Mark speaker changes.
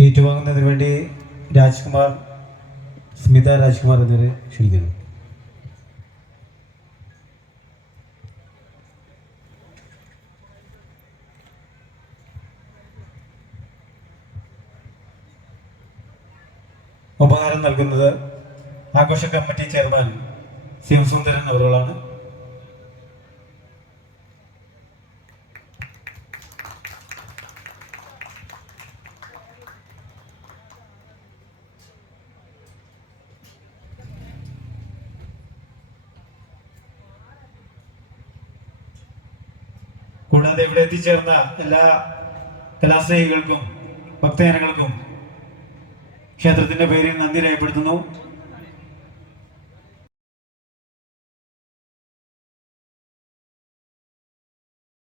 Speaker 1: ഏറ്റുവാങ്ങുന്നതിന് വേണ്ടി രാജ്കുമാർ സ്മിത രാജ്കുമാർ എന്നിവരെ ക്ഷണിക്കുന്നു. ഉപഹാരം നൽകുന്നത് ആഘോഷ കമ്മിറ്റി ചെയർമാൻ ശിവസുന്ദരൻ എം കൂടാതെ ഇവിടെ എത്തിച്ചേർന്ന എല്ലാ കലാസ്നേഹികൾക്കും ഭക്തജനങ്ങൾക്കും ക്ഷേത്രത്തിന്റെ പേരിൽ നന്ദി രേഖപ്പെടുത്തുന്നു.